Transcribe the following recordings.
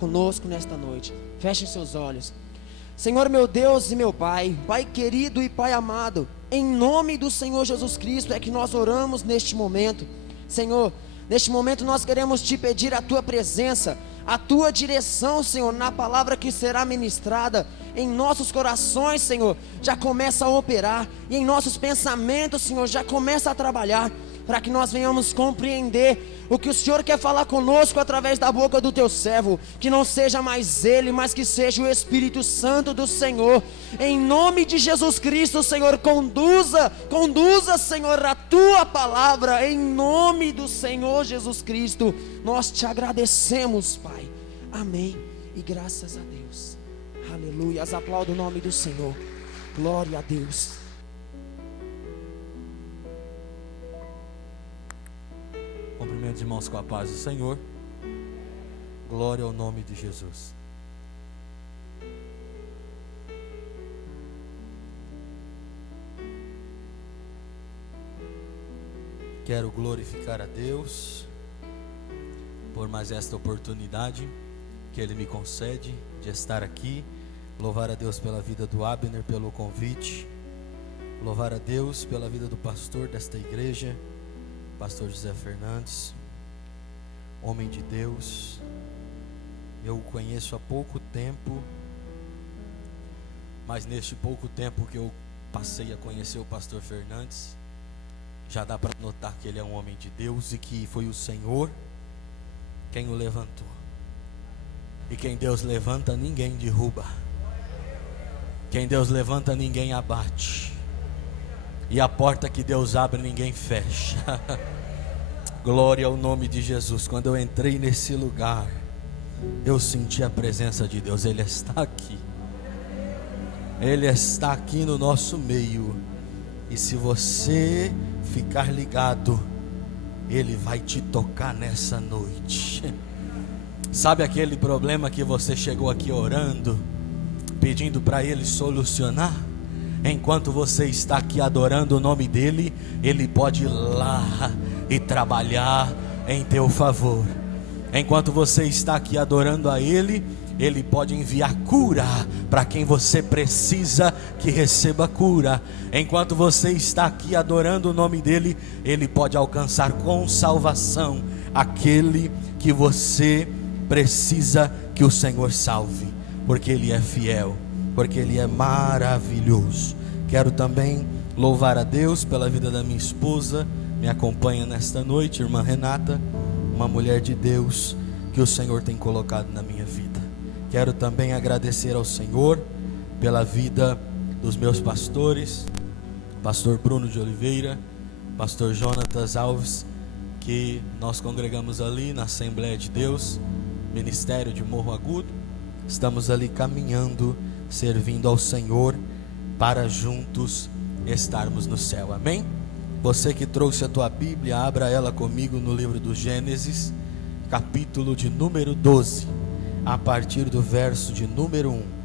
conosco nesta noite. Fechem seus olhos. Senhor meu Deus e meu Pai, Pai querido e Pai amado, em nome do Senhor Jesus Cristo é que nós oramos neste momento. Senhor, neste momento nós queremos te pedir a tua presença, a tua direção, Senhor, na palavra que será ministrada em nossos corações, Senhor, já começa a operar, e em nossos pensamentos, Senhor, já começa a trabalhar, para que nós venhamos compreender o que o Senhor quer falar conosco através da boca do teu servo. Que não seja mais ele, mas que seja o Espírito Santo do Senhor. Em nome de Jesus Cristo, Senhor, conduza, Senhor, a tua palavra. Em nome do Senhor Jesus Cristo, nós te agradecemos, Pai. Amém e graças a Deus. Aleluia. Aplauda o nome do Senhor. Glória a Deus. Cumprimento os irmãos com a paz do Senhor. Glória ao nome de Jesus. Quero glorificar a Deus por mais esta oportunidade que Ele me concede de estar aqui. Louvar a Deus pela vida do Abner, pelo convite. Louvar a Deus pela vida do pastor desta igreja, Pastor José Fernandes, homem de Deus. Eu o conheço há pouco tempo, mas neste pouco tempo que eu passei a conhecer o Pastor Fernandes, já dá para notar que ele é um homem de Deus e que foi o Senhor quem o levantou. E quem Deus levanta, ninguém derruba. Quem Deus levanta, ninguém abate. E a porta que Deus abre, ninguém fecha. Glória ao nome de Jesus. Quando eu entrei nesse lugar, eu senti a presença de Deus. Ele está aqui. Ele está aqui no nosso meio. E se você ficar ligado, Ele vai te tocar nessa noite. Sabe aquele problema que você chegou aqui orando, pedindo para Ele solucionar? Enquanto você está aqui adorando o nome dEle, Ele pode ir lá e trabalhar em teu favor. Enquanto você está aqui adorando a Ele, Ele pode enviar cura para quem você precisa que receba cura. Enquanto você está aqui adorando o nome dEle, Ele pode alcançar com salvação aquele que você precisa que o Senhor salve, porque Ele é fiel, porque Ele é maravilhoso. Quero também louvar a Deus pela vida da minha esposa, me acompanha nesta noite, irmã Renata, uma mulher de Deus que o Senhor tem colocado na minha vida. Quero também agradecer ao Senhor pela vida dos meus pastores, pastor Bruno de Oliveira, pastor Jonatas Alves, que nós congregamos ali na Assembleia de Deus, Ministério de Morro Agudo. Estamos ali caminhando, servindo ao Senhor, para juntos estarmos no céu, amém? Você que trouxe a tua Bíblia, abra ela comigo no livro do Gênesis, capítulo de número 12, a partir do verso de número 1.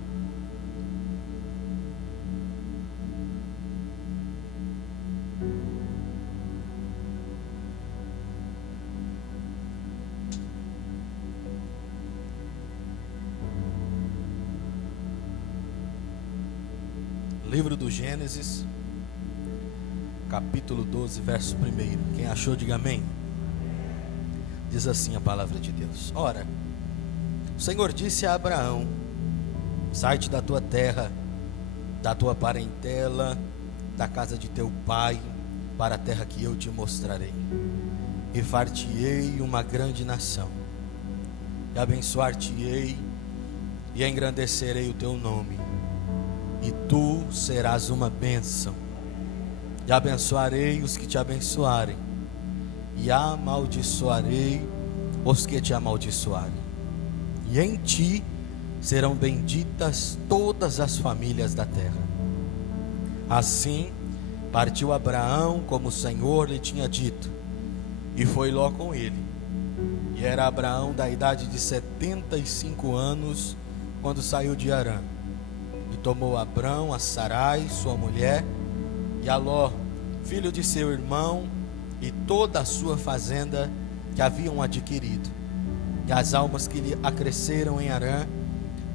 Livro do Gênesis, capítulo 12, verso 1. Quem achou, diga amém. Diz assim a palavra de Deus: Ora, o Senhor disse a Abraão: sai-te da tua terra, da tua parentela, da casa de teu pai, para a terra que eu te mostrarei, e far-te-ei uma grande nação, e abençoar-te-ei, e engrandecerei o teu nome, e tu serás uma bênção, e abençoarei os que te abençoarem, e amaldiçoarei os que te amaldiçoarem, e em ti serão benditas todas as famílias da terra. Assim partiu Abraão como o Senhor lhe tinha dito, e foi Ló com ele. E era Abraão da idade de 75 anos quando saiu de Harã. E tomou Abrão a Sarai, sua mulher, e a Ló, filho de seu irmão, e toda a sua fazenda que haviam adquirido, e as almas que lhe acresceram em Harã,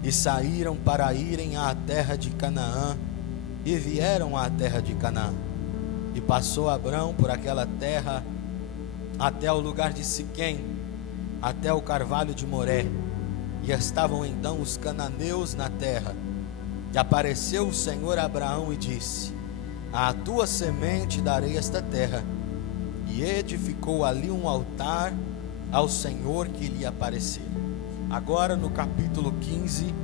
e saíram para irem à terra de Canaã, e vieram à terra de Canaã. E passou Abrão por aquela terra até o lugar de Siquém, até o carvalho de Moré, e estavam então os cananeus na terra. E apareceu o Senhor a Abraão e disse: à tua semente darei esta terra. E edificou ali um altar ao Senhor que lhe aparecera. Agora no capítulo 15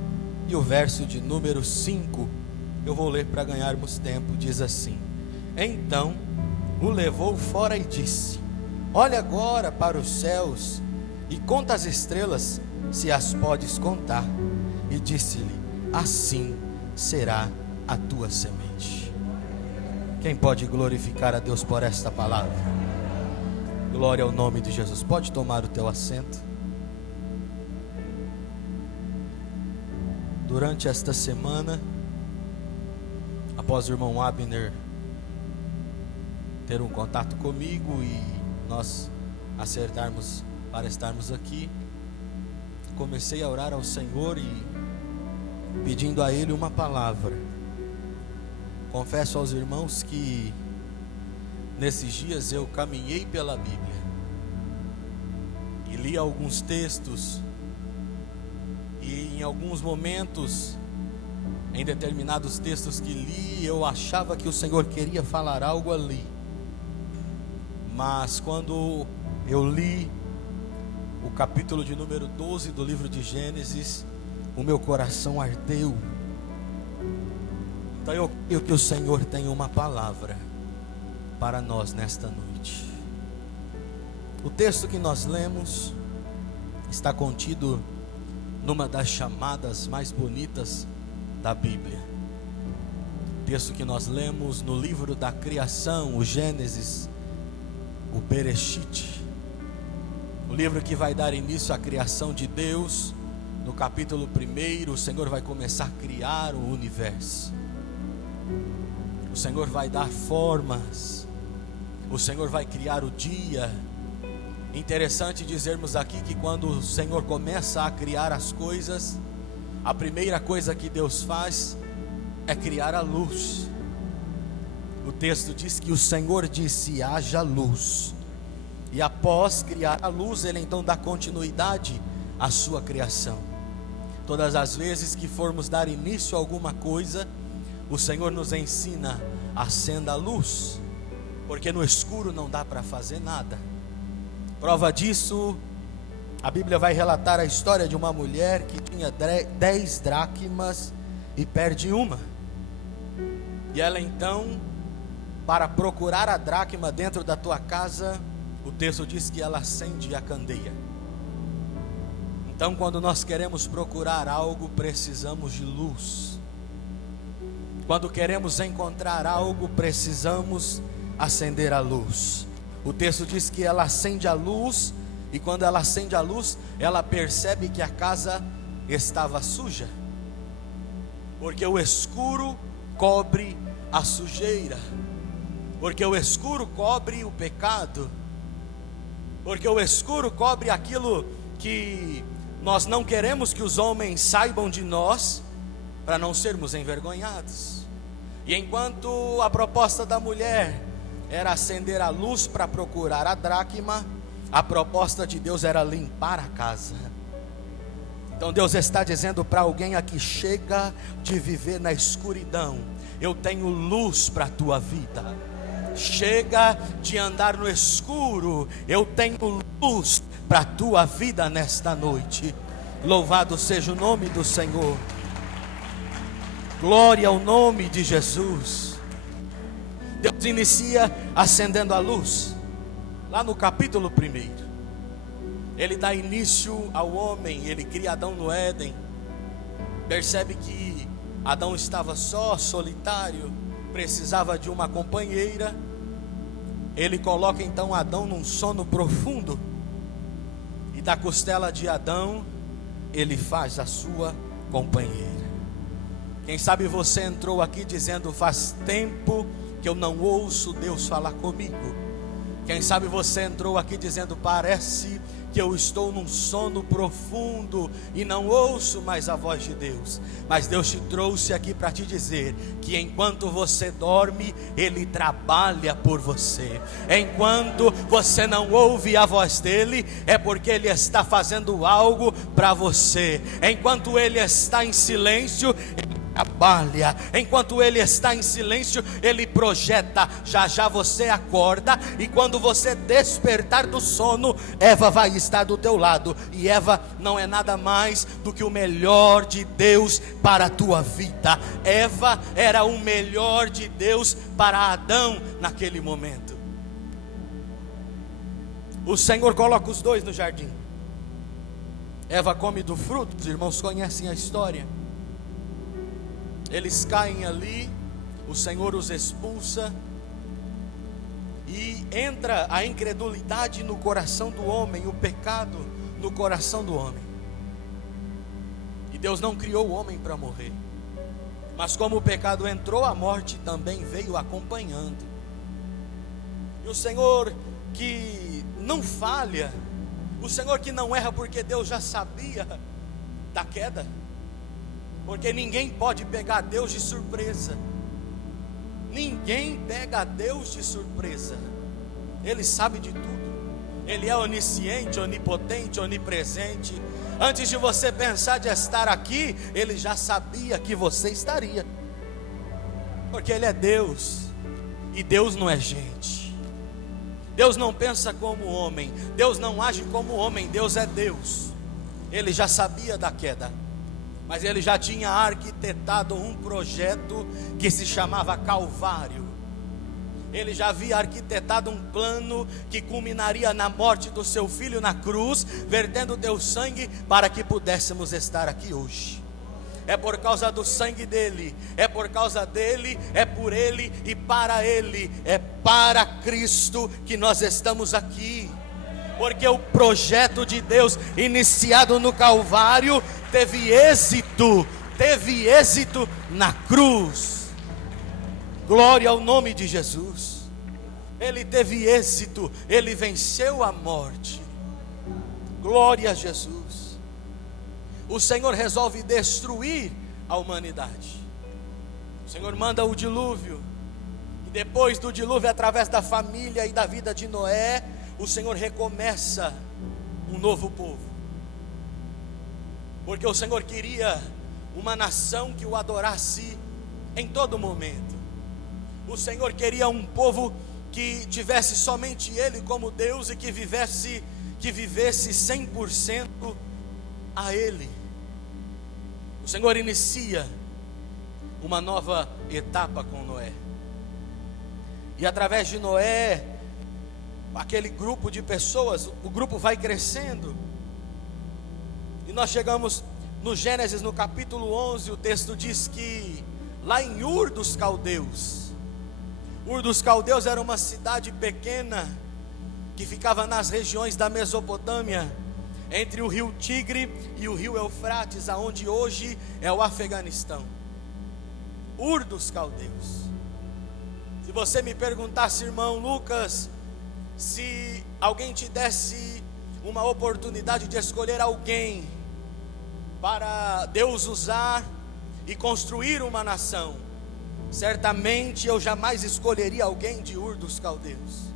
e o verso de número 5, eu vou ler para ganharmos tempo. Diz assim: então o levou fora e disse: olha agora para os céus e conta as estrelas, se as podes contar. E disse-lhe: assim será a tua semente. Quem pode glorificar a Deus por esta palavra? Glória ao nome de Jesus. Pode tomar o teu assento. Durante esta semana, após o irmão Abner ter um contato comigo e nós acertarmos para estarmos aqui, comecei a orar ao Senhor e pedindo a Ele uma palavra. Confesso aos irmãos que nesses dias eu caminhei pela Bíblia e li alguns textos, e em alguns momentos, em determinados textos que li, eu achava que o Senhor queria falar algo ali. Mas quando eu li o capítulo de número 12 do livro de Gênesis, o meu coração ardeu. Então eu creio que o Senhor tem uma palavra para nós nesta noite. O texto que nós lemos está contido numa das chamadas mais bonitas da Bíblia. O texto que nós lemos no livro da criação, o Gênesis, o Bereshit, o livro que vai dar início à criação de Deus. No capítulo 1, o Senhor vai começar a criar o universo. O Senhor vai dar formas. O Senhor vai criar o dia. Interessante dizermos aqui que quando o Senhor começa a criar as coisas, a primeira coisa que Deus faz é criar a luz. O texto diz que o Senhor disse: haja luz. E após criar a luz, Ele então dá continuidade à sua criação. Todas as vezes que formos dar início a alguma coisa, o Senhor nos ensina: acenda a luz, porque no escuro não dá para fazer nada. Prova disso, a Bíblia vai relatar a história de uma mulher que tinha 10 dracmas e perde uma. E ela então, para procurar a dracma dentro da tua casa, o texto diz que ela acende a candeia. Então, quando nós queremos procurar algo, precisamos de luz. Quando queremos encontrar algo, precisamos acender a luz. O texto diz que ela acende a luz, e quando ela acende a luz, ela percebe que a casa estava suja, porque o escuro cobre a sujeira, porque o escuro cobre o pecado, porque o escuro cobre aquilo que nós não queremos que os homens saibam de nós, para não sermos envergonhados. E enquanto a proposta da mulher era acender a luz para procurar a dracma, a proposta de Deus era limpar a casa. Então Deus está dizendo para alguém aqui: chega de viver na escuridão, eu tenho luz para a tua vida. Chega de andar no escuro, eu tenho luz para a tua vida nesta noite. Louvado seja o nome do Senhor. Glória ao nome de Jesus. Deus inicia acendendo a luz. Lá no capítulo 1, Ele dá início ao homem. Ele cria Adão no Éden. Percebe que Adão estava só, solitário, precisava de uma companheira. Ele coloca então Adão num sono profundo, e da costela de Adão Ele faz a sua companheira. Quem sabe você entrou aqui dizendo: faz tempo que eu não ouço Deus falar comigo. Quem sabe você entrou aqui dizendo: parece que eu estou num sono profundo e não ouço mais a voz de Deus. Mas Deus te trouxe aqui para te dizer que enquanto você dorme, Ele trabalha por você. Enquanto você não ouve a voz dEle, é porque Ele está fazendo algo para você. Enquanto Ele está em silêncio, Ele trabalha. Enquanto Ele está em silêncio, Ele projeta. Já já você acorda, e quando você despertar do sono, Eva vai estar do teu lado. E Eva não é nada mais do que o melhor de Deus para a tua vida. Eva era o melhor de Deus para Adão naquele momento. O Senhor coloca os dois no jardim. Eva come do fruto, os irmãos conhecem a história. Eles caem ali, o Senhor os expulsa, e entra a incredulidade no coração do homem, o pecado no coração do homem. E Deus não criou o homem para morrer, mas como o pecado entrou, a morte também veio acompanhando. E o Senhor que não falha, o Senhor que não erra, porque Deus já sabia da queda. Porque ninguém pode pegar Deus de surpresa. Ninguém pega Deus de surpresa. Ele sabe de tudo. Ele é onisciente, onipotente, onipresente. Antes de você pensar de estar aqui, Ele já sabia que você estaria. Porque Ele é Deus. E Deus não é gente. Deus não pensa como homem. Deus não age como homem. Deus é Deus. Ele já sabia da queda, mas Ele já tinha arquitetado um projeto que se chamava Calvário. Ele já havia arquitetado um plano que culminaria na morte do seu filho na cruz, vertendo teu sangue para que pudéssemos estar aqui hoje. É por causa do sangue dele, é por causa dele, é por ele e para ele, é para Cristo que nós estamos aqui. Porque o projeto de Deus iniciado no Calvário teve êxito na cruz. Glória ao nome de Jesus. Ele teve êxito, Ele venceu a morte. Glória a Jesus. O Senhor resolve destruir a humanidade. O Senhor manda o dilúvio, e depois do dilúvio, através da família e da vida de Noé, o Senhor recomeça um novo povo. Porque o Senhor queria uma nação que o adorasse em todo momento. O Senhor queria um povo que tivesse somente Ele como Deus e que vivesse 100% a Ele. O Senhor inicia uma nova etapa com Noé. E através de Noé, aquele grupo de pessoas, o grupo vai crescendo. E nós chegamos no Gênesis, no capítulo 11, o texto diz que lá em Ur dos Caldeus era uma cidade pequena que ficava nas regiões da Mesopotâmia, entre o rio Tigre e o rio Eufrates, aonde hoje é o Afeganistão. Ur dos Caldeus. Se você me perguntasse, irmão Lucas, se alguém te desse uma oportunidade de escolher alguém para Deus usar e construir uma nação, certamente eu jamais escolheria alguém de Ur dos Caldeus.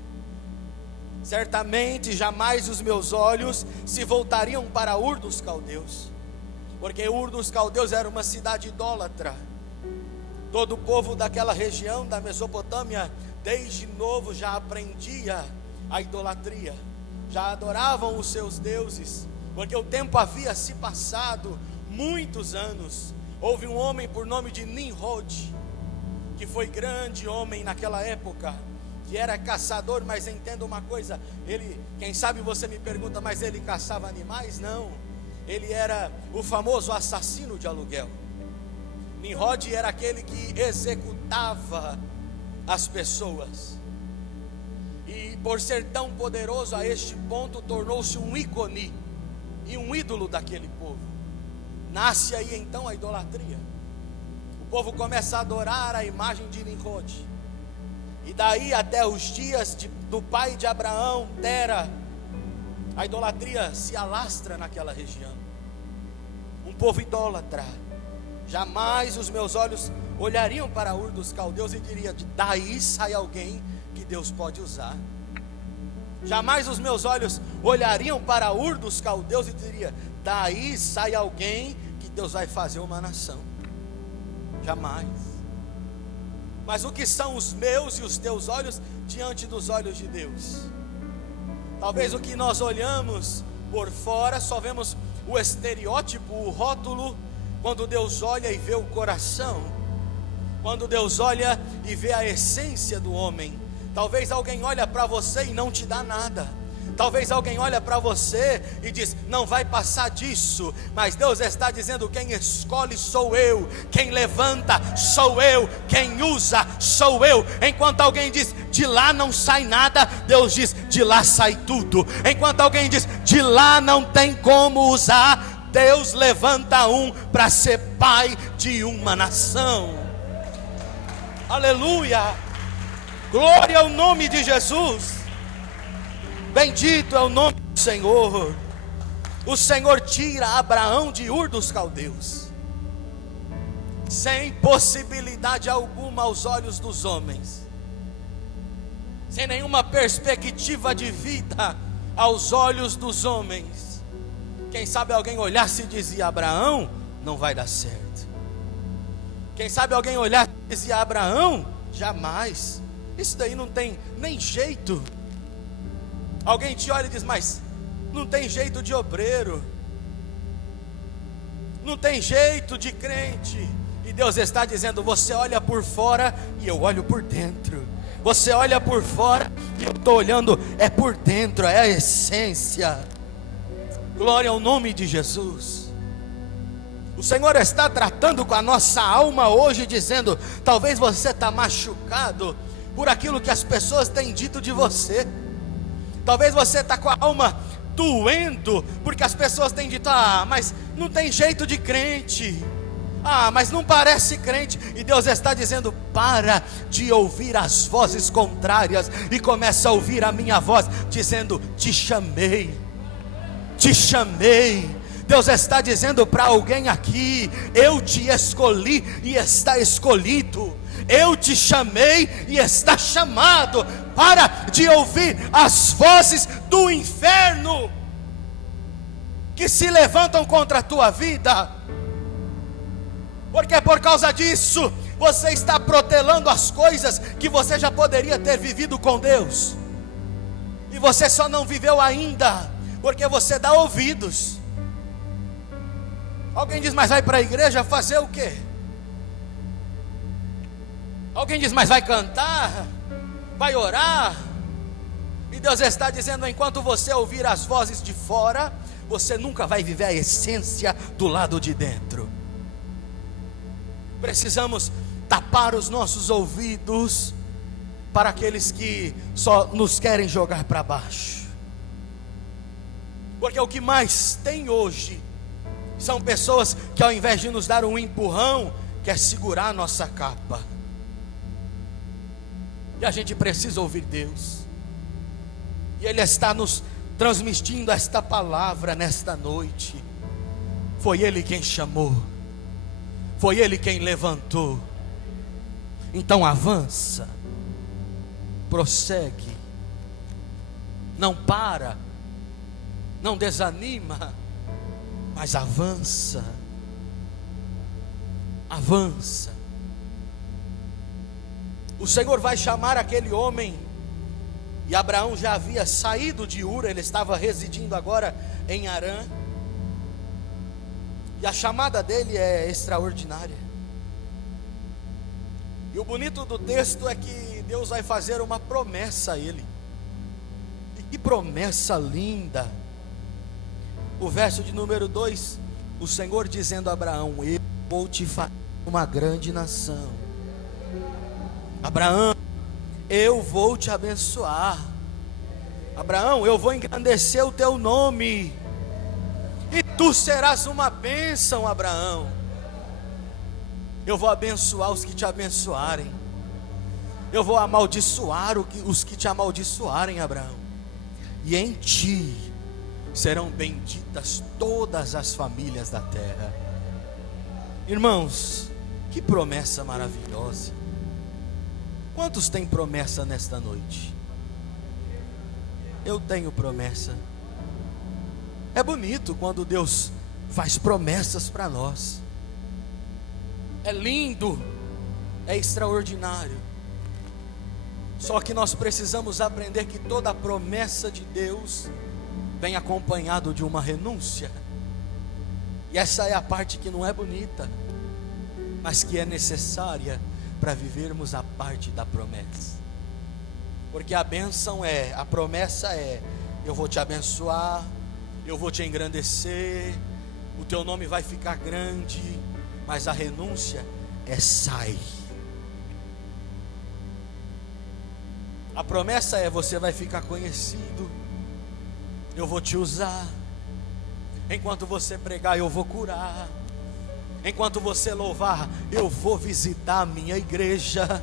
Certamente jamais os meus olhos se voltariam para Ur dos Caldeus, porque Ur dos Caldeus era uma cidade idólatra. Todo o povo daquela região da Mesopotâmia, desde novo, já aprendia a idolatria, já adoravam os seus deuses, porque o tempo havia se passado, muitos anos. Houve um homem por nome de Nimrod, que foi grande homem naquela época, que era caçador. Mas entenda uma coisa, ele, quem sabe você me pergunta, mas ele caçava animais? Não, ele era o famoso assassino de aluguel. Nimrod era aquele que executava as pessoas, e por ser tão poderoso a este ponto, tornou-se um ícone e um ídolo daquele povo. Nasce aí então a idolatria. O povo começa a adorar a imagem de Nimrod, e daí até os dias do pai de Abraão, Tera, A idolatria se alastra naquela região. Um povo idólatra. Jamais os meus olhos olhariam para Ur dos Caldeus e diriam: daí sai alguém que Deus pode usar. Jamais os meus olhos olhariam para Ur dos Caldeus e diriam: daí sai alguém que Deus vai fazer uma nação. Jamais. Mas o que são os meus e os teus olhos diante dos olhos de Deus? Talvez o que nós olhamos por fora, só vemos o estereótipo, o rótulo. Quando Deus olha e vê o coração, quando Deus olha e vê a essência do homem. Talvez alguém olha para você e não te dá nada. Talvez alguém olha para você e diz: não vai passar disso. Mas Deus está dizendo: quem escolhe sou eu, quem levanta sou eu, quem usa sou eu. Enquanto alguém diz: de lá não sai nada, Deus diz: de lá sai tudo. Enquanto alguém diz: de lá não tem como usar, Deus levanta um para ser pai de uma nação. Aleluia, glória ao nome de Jesus. Bendito é o nome do Senhor. O Senhor tira Abraão de Ur dos Caldeus, sem possibilidade alguma aos olhos dos homens, sem nenhuma perspectiva de vida aos olhos dos homens. Quem sabe alguém olhasse e dizia: Abraão, não vai dar certo. Quem sabe alguém olhasse e dizia: Abraão, jamais, isso daí não tem nem jeito. Alguém te olha e diz: mas não tem jeito de obreiro, não tem jeito de crente. E Deus está dizendo: você olha por fora e eu olho por dentro. Você olha por fora e eu estou olhando por dentro, é a essência. Glória ao nome de Jesus. O Senhor está tratando com a nossa alma hoje, dizendo: talvez você está machucado por aquilo que as pessoas têm dito de você. Talvez você está com a alma doendo porque as pessoas têm dito: ah, mas não tem jeito de crente, ah, mas não parece crente. E Deus está dizendo: para de ouvir as vozes contrárias e começa a ouvir a minha voz dizendo: te chamei, te chamei. Deus está dizendo para alguém aqui: eu te escolhi e está escolhido. Eu te chamei e está chamado. Para de ouvir as vozes do inferno que se levantam contra a tua vida, porque por causa disso você está protelando as coisas que você já poderia ter vivido com Deus, e você só não viveu ainda porque você dá ouvidos. Alguém diz: mas vai para a igreja fazer o quê? Alguém diz: mas vai cantar, vai orar. E Deus está dizendo: enquanto você ouvir as vozes de fora, você nunca vai viver a essência do lado de dentro. Precisamos tapar os nossos ouvidos para aqueles que só nos querem jogar para baixo, porque o que mais tem hoje são pessoas que, ao invés de nos dar um empurrão, quer segurar a nossa capa. E a gente precisa ouvir Deus, e Ele está nos transmitindo esta palavra nesta noite. Foi Ele quem chamou, foi Ele quem levantou. Então avança, prossegue, não para, não desanima, mas avança, avança. O Senhor vai chamar aquele homem, e Abraão já havia saído de Ur, ele estava residindo agora em Harã, e a chamada dele é extraordinária. E o bonito do texto é que Deus vai fazer uma promessa a ele, e que promessa linda. O verso de número 2, o Senhor dizendo a Abraão: eu vou te fazer uma grande nação. Abraão, eu vou te abençoar. Abraão, eu vou engrandecer o teu nome, e tu serás uma bênção. Abraão, eu vou abençoar os que te abençoarem, eu vou amaldiçoar os que te amaldiçoarem. Abraão, e em ti serão benditas todas as famílias da terra. Irmãos, que promessa maravilhosa. Quantos têm promessa nesta noite? Eu tenho promessa. É bonito quando Deus faz promessas para nós. É lindo, é extraordinário. Só que nós precisamos aprender que toda promessa de Deus vem acompanhado de uma renúncia. E essa é a parte que não é bonita, mas que é necessária para vivermos a parte da promessa. Porque a bênção é, a promessa é: eu vou te abençoar, eu vou te engrandecer, o teu nome vai ficar grande. Mas a renúncia é: sai. A promessa é: você vai ficar conhecido, eu vou te usar. Enquanto você pregar, eu vou curar. Enquanto você louvar, eu vou visitar a minha igreja.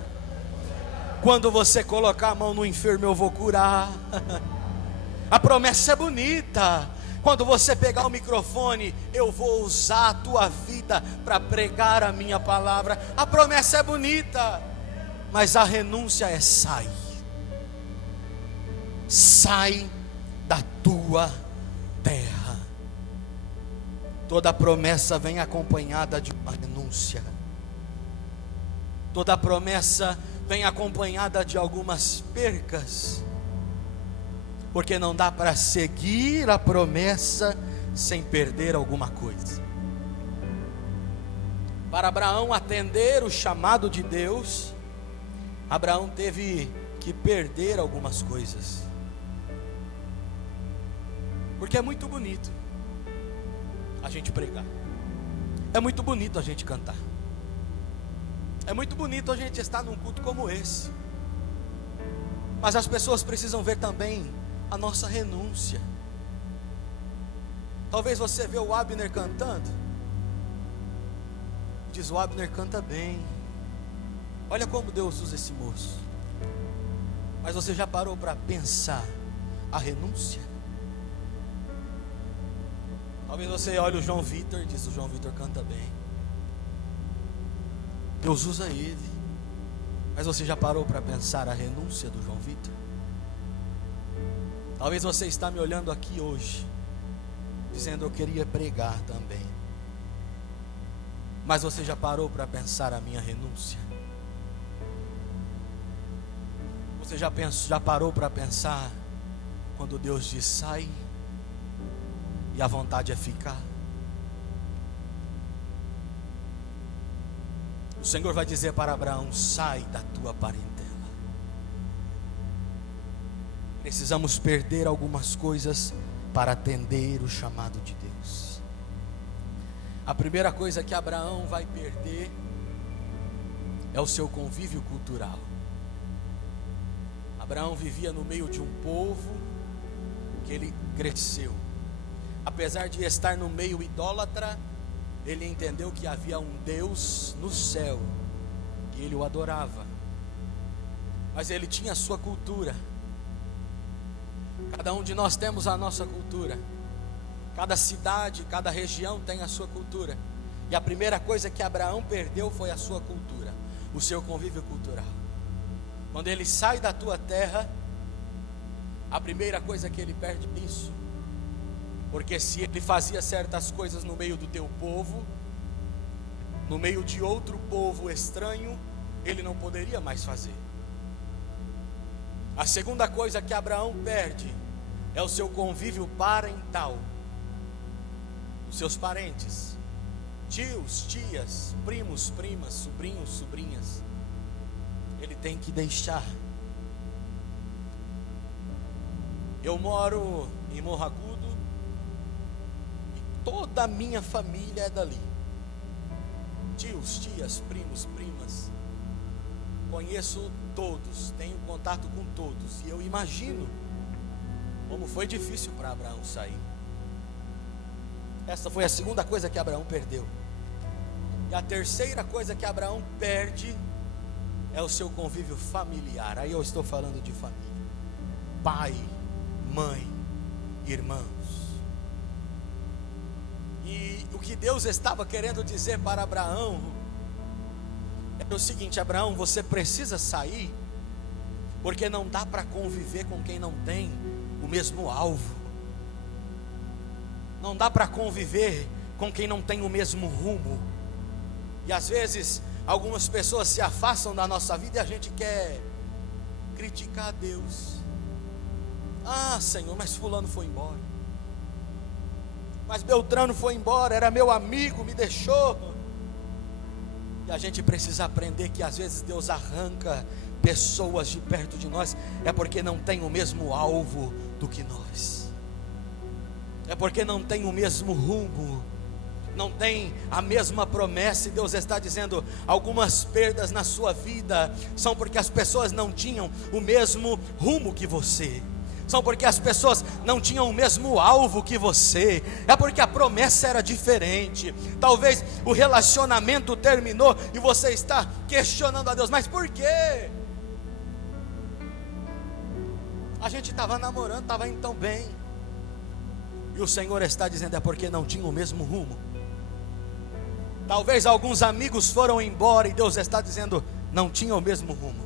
Quando você colocar a mão no enfermo, eu vou curar. A promessa é bonita. Quando você pegar o microfone, eu vou usar a tua vida para pregar a minha palavra. A promessa é bonita, mas a renúncia é: sai. Sai da tua terra. Toda promessa vem acompanhada de uma renúncia. Toda promessa vem acompanhada de algumas percas. Porque não dá para seguir a promessa sem perder alguma coisa. Para Abraão atender o chamado de Deus, Abraão teve que perder algumas coisas. Porque é muito bonito a gente pregar, é muito bonito a gente cantar, é muito bonito a gente estar num culto como esse. Mas as pessoas precisam ver também a nossa renúncia. Talvez você vê o Abner cantando, diz: o Abner canta bem, olha como Deus usa esse moço. Mas você já parou para pensar a renúncia? Talvez você olhe o João Vitor e diz: o João Vitor canta bem, Deus usa ele. Mas você já parou para pensar a renúncia do João Vitor? Talvez você está me olhando aqui hoje, dizendo: eu queria pregar também. Mas você já parou para pensar a minha renúncia? Você já parou para pensar quando Deus diz: sai, e a vontade é ficar? O Senhor vai dizer para Abraão: sai da tua parentela. Precisamos perder algumas coisas para atender o chamado de Deus. A primeira coisa que Abraão vai perder é o seu convívio cultural. Abraão vivia no meio de um povo que ele cresceu. Apesar de estar no meio idólatra, ele entendeu que havia um Deus no céu e ele o adorava. Mas ele tinha a sua cultura. Cada um de nós temos a nossa cultura. Cada cidade, cada região tem a sua cultura. E a primeira coisa que Abraão perdeu foi a sua cultura, o seu convívio cultural. Quando ele sai da tua terra, a primeira coisa que ele perde é isso. Porque se ele fazia certas coisas no meio do teu povo, no meio de outro povo estranho, ele não poderia mais fazer. A segunda coisa que Abraão perde é o seu convívio parental. Os seus parentes, tios, tias, primos, primas, sobrinhos, sobrinhas, ele tem que deixar. Eu moro em Morro Agudo e toda a minha família é dali. Tios, tias, primos, primas, conheço todos, tenho contato com todos. E eu imagino como foi difícil para Abraão sair. Essa foi a segunda coisa que Abraão perdeu. E a terceira coisa que Abraão perde é o seu convívio familiar. Aí eu estou falando de família: pai, mãe, irmãos. E o que Deus estava querendo dizer para Abraão era o seguinte: Abraão, você precisa sair, porque não dá para conviver com quem não tem o mesmo alvo. Não dá para conviver com quem não tem o mesmo rumo. E às vezes algumas pessoas se afastam da nossa vida e a gente quer criticar a Deus. Ah, Senhor, mas fulano foi embora, mas Beltrano foi embora, era meu amigo, me deixou. E a gente precisa aprender que às vezes Deus arranca pessoas de perto de nós, é porque não tem o mesmo alvo do que nós, é porque não tem o mesmo rumo, não tem a mesma promessa. E Deus está dizendo: algumas perdas na sua vida são porque as pessoas não tinham o mesmo rumo que você, são porque as pessoas não tinham o mesmo alvo que você, é porque a promessa era diferente. Talvez o relacionamento terminou e você está questionando a Deus: mas por quê? A gente estava namorando, estava indo tão bem. E o Senhor está dizendo: é porque não tinha o mesmo rumo. Talvez alguns amigos foram embora e Deus está dizendo: não tinha o mesmo rumo,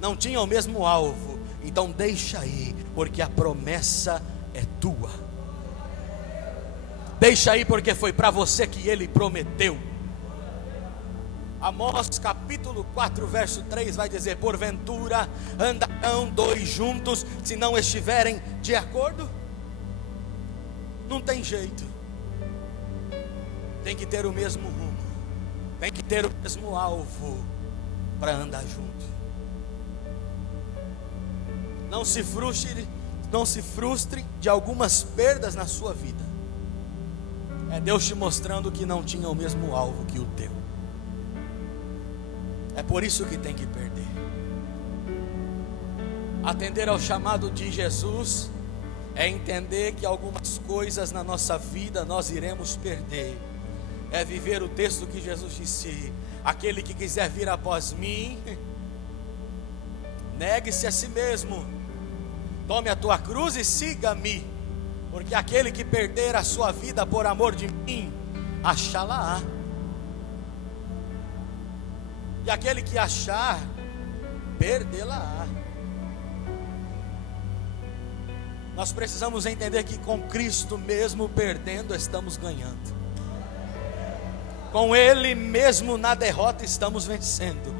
não tinha o mesmo alvo. Então deixa aí, porque a promessa é tua. Deixa aí, porque foi para você que Ele prometeu. Amós capítulo 4 verso 3 vai dizer: porventura andarão dois juntos se não estiverem de acordo? Não tem jeito, tem que ter o mesmo rumo, tem que ter o mesmo alvo para andar junto. Não se frustre de algumas perdas na sua vida. É Deus te mostrando que não tinha o mesmo alvo que o teu. É por isso que tem que perder. Atender ao chamado de Jesus é entender que algumas coisas na nossa vida nós iremos perder. É viver o texto que Jesus disse: aquele que quiser vir após mim, negue-se a si mesmo, tome a tua cruz e siga-me. Porque aquele que perder a sua vida por amor de mim, achá-la-á. E aquele que achar, perdê-la-á. Nós precisamos entender que com Cristo, mesmo perdendo, estamos ganhando. Com Ele, mesmo na derrota, estamos vencendo.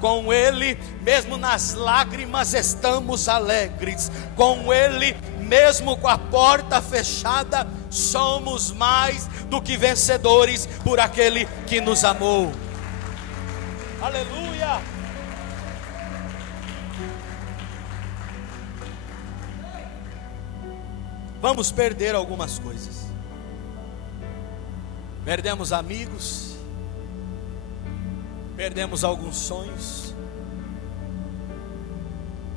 Com Ele, mesmo nas lágrimas, estamos alegres. Com Ele, mesmo com a porta fechada, somos mais do que vencedores por aquele que nos amou. Aleluia! Vamos perder algumas coisas. Perdemos amigos, perdemos alguns sonhos,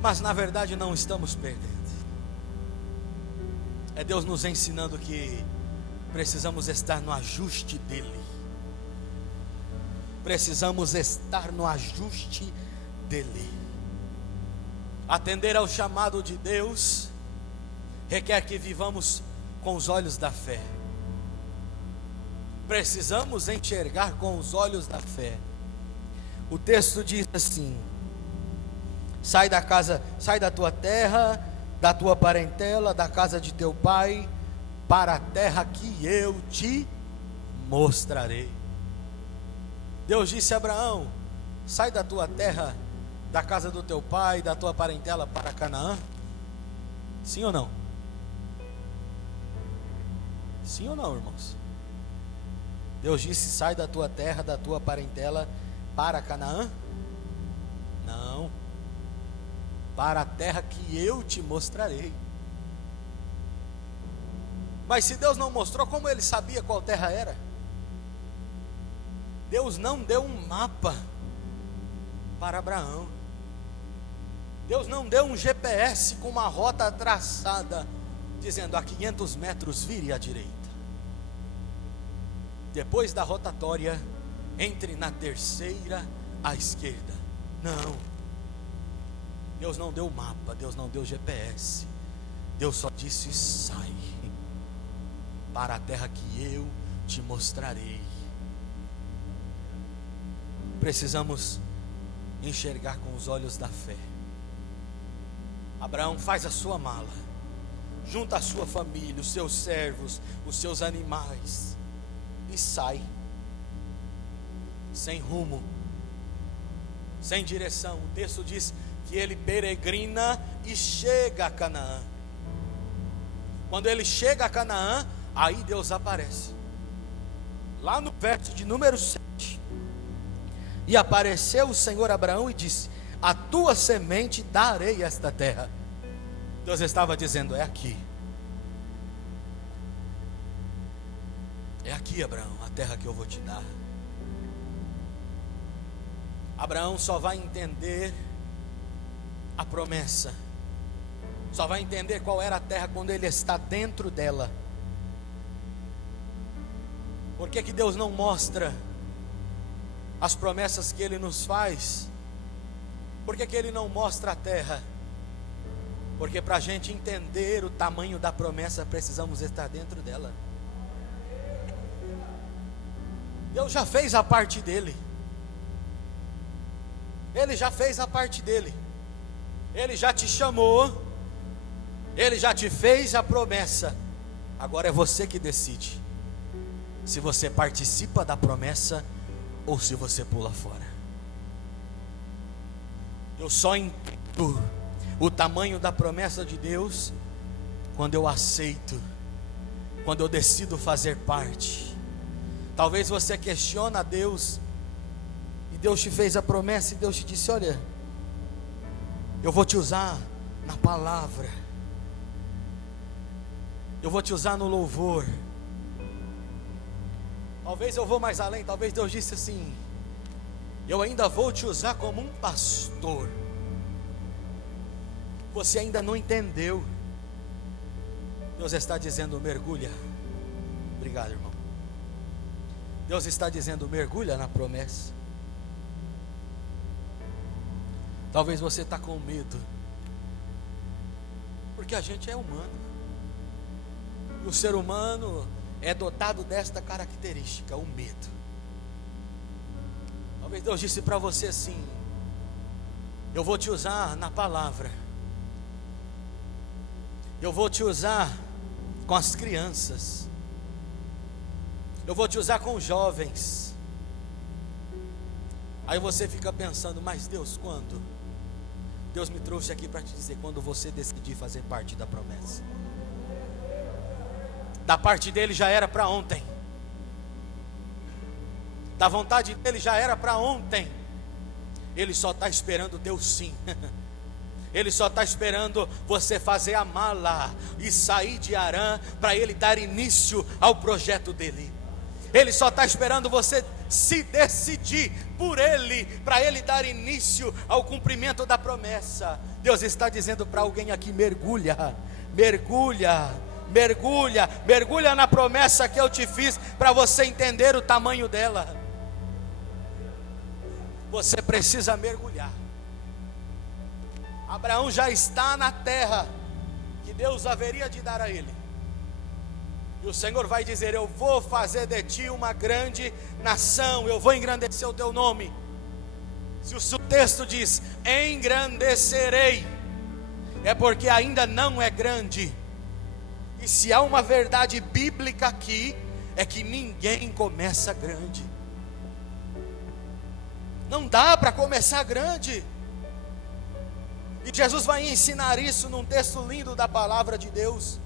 mas na verdade não estamos perdendo. É Deus nos ensinando que precisamos estar no ajuste dEle. Precisamos estar no ajuste dEle. Atender ao chamado de Deus requer que vivamos com os olhos da fé. Precisamos enxergar com os olhos da fé. O texto diz assim: sai da casa, sai da tua terra, da tua parentela, da casa de teu pai, para a terra que eu te mostrarei. Deus disse a Abraão: sai da tua terra, da casa do teu pai, da tua parentela, para Canaã. Sim ou não? Sim ou não, irmãos? Deus disse: sai da tua terra, da tua parentela, para Canaã? Não. Para a terra que eu te mostrarei. Mas se Deus não mostrou, como ele sabia qual terra era? Deus não deu um mapa para Abraão. Deus não deu um GPS com uma rota traçada, dizendo: a 500 metros vire à direita. Depois da rotatória, entre na terceira à esquerda. Não. Deus não deu mapa, Deus não deu GPS. Deus só disse: sai. para a terra que eu te mostrarei. Precisamos enxergar com os olhos da fé. Abraão faz a sua mala, junta a sua família, os seus servos, os seus animais e sai, sem rumo, sem direção. O texto diz que ele peregrina e chega a Canaã. Quando ele chega a Canaã, aí Deus aparece, lá no verso de número 7. E apareceu o Senhor a Abraão e disse: a tua semente darei esta terra. Deus estava dizendo: é aqui, é aqui, Abraão, a terra que eu vou te dar. Abraão só vai entender a promessa, só vai entender qual era a terra quando ele está dentro dela. Por que Deus não mostra as promessas que Ele nos faz? Por que Ele não mostra a terra? Porque para a gente entender o tamanho da promessa, precisamos estar dentro dela. Deus já fez a parte dele. Ele já fez a parte dele. Ele já te chamou. Ele já te fez a promessa. Agora é você que decide se você participa da promessa ou se você pula fora. Eu só entendo o tamanho da promessa de Deus quando eu aceito, quando eu decido fazer parte. Talvez você questiona a Deus, e Deus te fez a promessa, e Deus te disse: olha, eu vou te usar na palavra, eu vou te usar no louvor. Talvez eu vou mais além, talvez Deus disse assim: eu ainda vou te usar como um pastor. Você ainda não entendeu. Deus está dizendo: mergulha. Obrigado, irmão. Deus está dizendo: mergulha na promessa. Talvez você está com medo, porque a gente é humano, e o ser humano é dotado desta característica, o medo. Talvez Deus disse para você assim: eu vou te usar na palavra, eu vou te usar com as crianças, eu vou te usar com os jovens. Aí você fica pensando: mas Deus, quando? Deus me trouxe aqui para te dizer: quando você decidir fazer parte da promessa. Da parte dele já era para ontem, da vontade dele já era para ontem. Ele só está esperando o teu sim. Ele só está esperando você fazer a mala e sair de Harã para ele dar início ao projeto dele. Ele só está esperando você se decidir por ele, para ele dar início ao cumprimento da promessa. Deus está dizendo para alguém aqui: mergulha, mergulha, mergulha, mergulha na promessa que eu te fiz, para você entender o tamanho dela. Você precisa mergulhar. Abraão já está na terra que Deus haveria de dar a ele, e o Senhor vai dizer: eu vou fazer de ti uma grande nação, eu vou engrandecer o teu nome. Se o texto diz engrandecerei, é porque ainda não é grande. E se há uma verdade bíblica aqui, é que ninguém começa grande. Não dá para começar grande. E Jesus vai ensinar isso num texto lindo da palavra de Deus,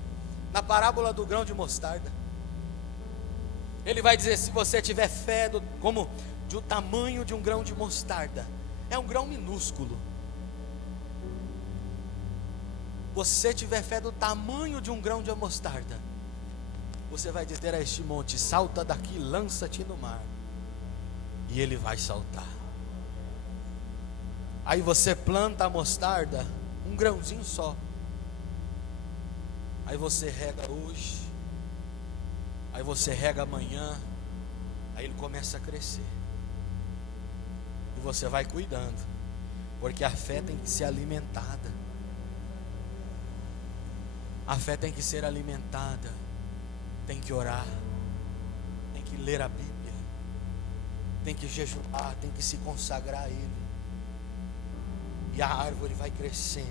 na parábola do grão de mostarda. Ele vai dizer: se você tiver fé como do tamanho de um grão de mostarda, é um grão minúsculo. Você tiver fé do tamanho de um grão de mostarda, você vai dizer a este monte: salta daqui, lança-te no mar, e ele vai saltar. Aí você planta a mostarda, um grãozinho só. Aí você rega hoje, aí você rega amanhã, aí ele começa a crescer. E você vai cuidando, porque a fé tem que ser alimentada. A fé tem que ser alimentada, tem que orar, tem que ler a Bíblia, tem que jejuar, tem que se consagrar a Ele. E a árvore vai crescendo,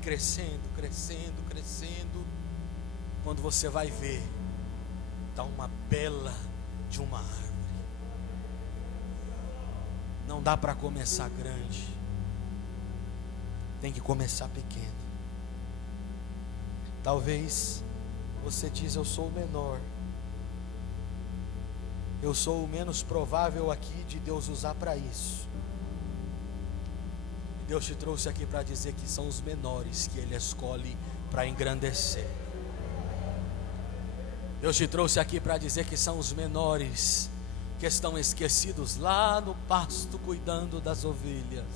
crescendo. Quando você vai ver, está uma bela de uma árvore. Não dá para começar grande, tem que começar pequeno. Talvez você diz: eu sou o menor, eu sou o menos provável aqui de Deus usar para isso. E Deus te trouxe aqui para dizer que são os menores que Ele escolhe para engrandecer. Deus te trouxe aqui para dizer que são os menores que estão esquecidos lá no pasto cuidando das ovelhas.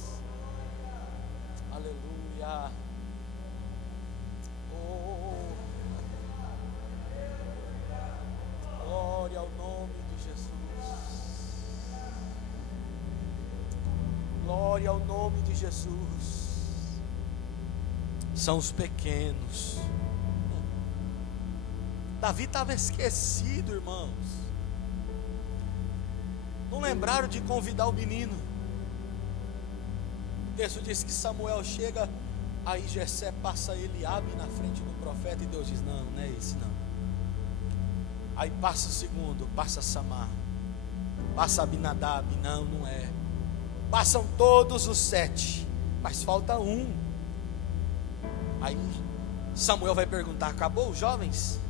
Aleluia. Oh, glória ao nome de Jesus. Glória ao nome de Jesus. São os pequenos. Davi estava esquecido, irmãos. Não lembraram de convidar o menino. O texto diz que Samuel chega, aí Jessé passa Eliabe na frente do profeta e Deus diz: não, não é esse não. Aí passa o segundo, passa Samar, passa Abinadab, não, não é. Passam todos os 7, mas falta um. Aí Samuel vai perguntar: acabou os jovens?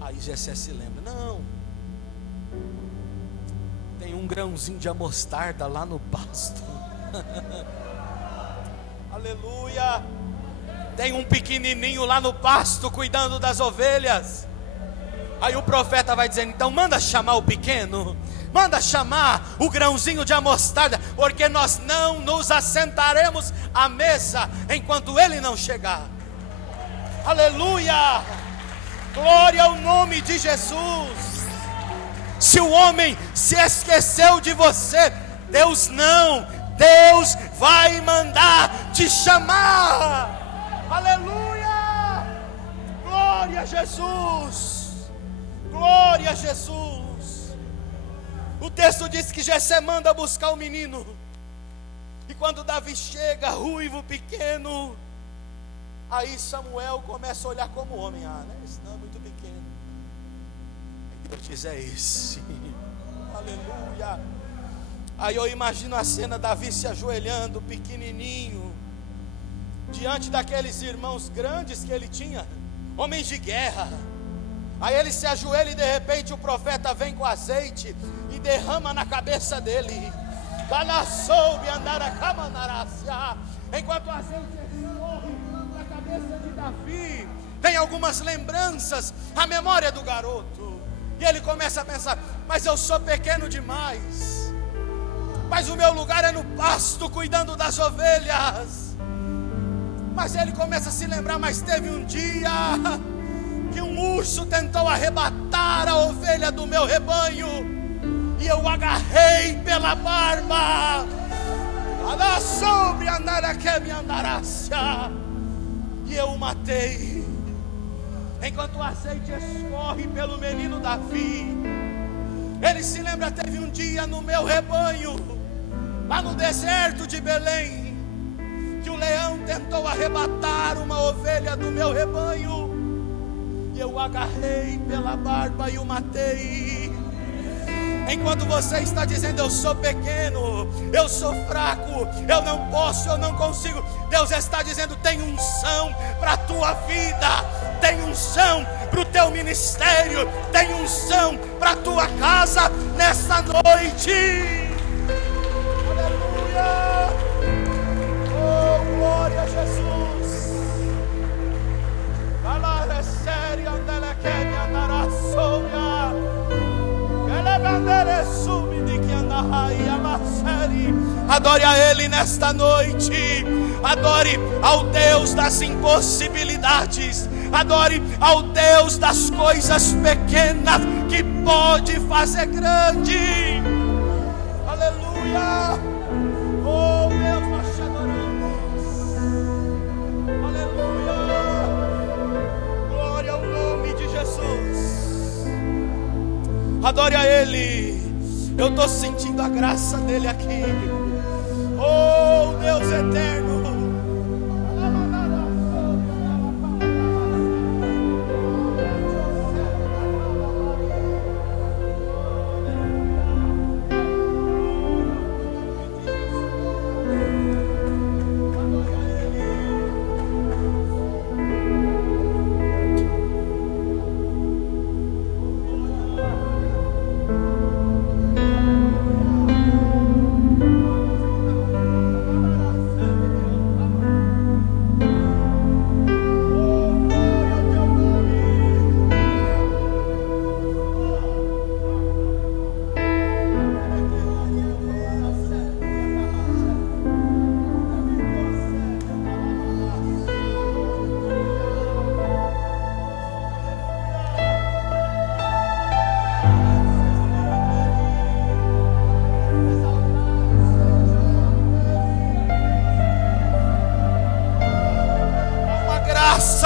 Aí Jessé se lembra: não, tem um grãozinho de mostarda lá no pasto. Aleluia. Tem um pequenininho lá no pasto cuidando das ovelhas. Aí o profeta vai dizendo: então manda chamar o pequeno, manda chamar o grãozinho de mostarda, porque nós não nos assentaremos à mesa enquanto ele não chegar. Aleluia. Glória ao nome de Jesus. Se o homem se esqueceu de você, Deus vai mandar te chamar. Aleluia. Glória a Jesus. Glória a Jesus. O texto diz que Jessé manda buscar o menino. E quando Davi chega, ruivo, pequeno, aí Samuel começa a olhar como homem. Ah, né? Esse não é muito pequeno. Aí Deus diz: é esse. Aleluia. Aí eu imagino a cena, Davi se ajoelhando, pequenininho, diante daqueles irmãos grandes que ele tinha, homens de guerra. Aí ele se ajoelha e de repente o profeta vem com azeite e derrama na cabeça dele. Enquanto o azeite escorre na cabeça de Davi, tem algumas lembranças, a memória do garoto. E ele começa a pensar: mas eu sou pequeno demais, mas o meu lugar é no pasto cuidando das ovelhas. Mas ele começa a se lembrar: mas teve um dia que um urso tentou arrebatar a ovelha do meu rebanho, e eu agarrei pela barba, e eu o matei. Enquanto o azeite escorre pelo menino Davi, ele se lembra: teve um dia no meu rebanho, lá no deserto de Belém, que o leão tentou arrebatar uma ovelha do meu rebanho, e eu o agarrei pela barba e o matei. Enquanto você está dizendo: eu sou pequeno, eu sou fraco, eu não posso, eu não consigo, Deus está dizendo: tem unção para a tua vida, tem unção para o teu ministério, tem unção para a tua casa nesta noite. Aleluia. Oh, glória a Jesus. Galera, séria, andela que me andará sobre a adore a Ele nesta noite, adore ao Deus das impossibilidades, adore ao Deus das coisas pequenas que pode fazer grande. Aleluia. Oh Deus, nós te adoramos. Aleluia. Glória ao nome de Jesus. Adore a Ele. Eu estou sentindo a graça dEle aqui. Oh, Deus eterno.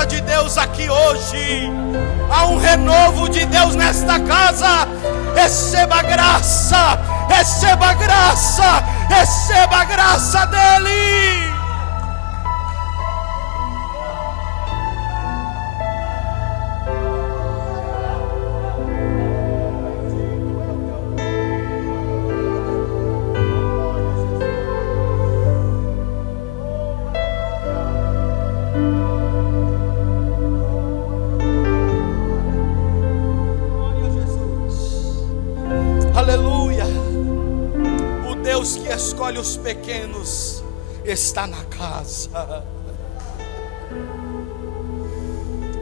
De Deus aqui hoje, há um renovo de Deus nesta casa. Receba graça, receba graça, receba a graça dEle. Aleluia. O Deus que escolhe os pequenos está na casa.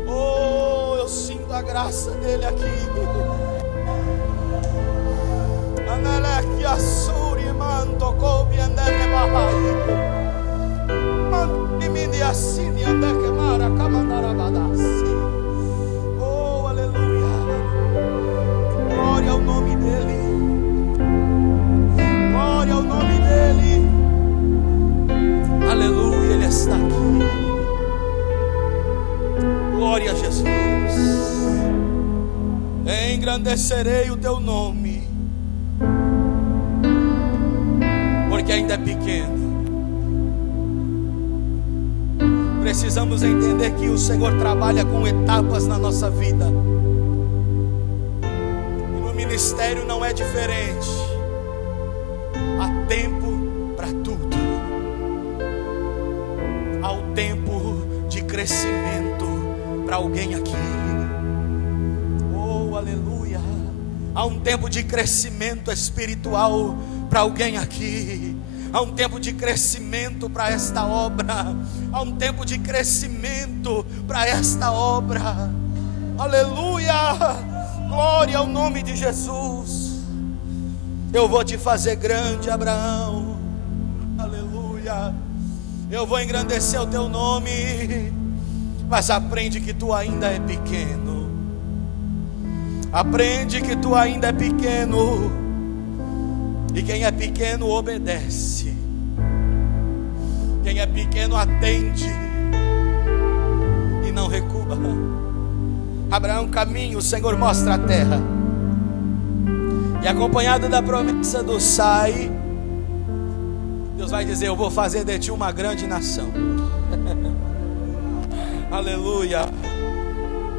Oh, eu sinto a graça dEle aqui. Anelek Yasuri manto kobi andere bahai. Mantimini asini andeke mara kamandara badasi. Oh, aleluia. Glória ao nome dEle. Glória ao nome dEle. Aleluia, Ele está aqui. Glória a Jesus. Engrandecerei o teu nome, porque ainda é pequeno. Precisamos entender que o Senhor trabalha com etapas na nossa vida. E no ministério não é diferente. Há tempo para tudo. Há o tempo de crescimento para alguém aqui. Oh, aleluia. Há um tempo de crescimento espiritual para alguém aqui. Há um tempo de crescimento para esta obra. Há um tempo de crescimento para esta obra. Aleluia. Glória ao nome de Jesus. Eu vou te fazer grande, Abraão. Aleluia. Eu vou engrandecer o teu nome. Mas aprende que tu ainda é pequeno. Aprende que tu ainda é pequeno. E quem é pequeno obedece. Quem é pequeno atende e não recua. Abraão caminha, o Senhor mostra a terra. E acompanhado da promessa do sai, Deus vai dizer: eu vou fazer de ti uma grande nação. Aleluia.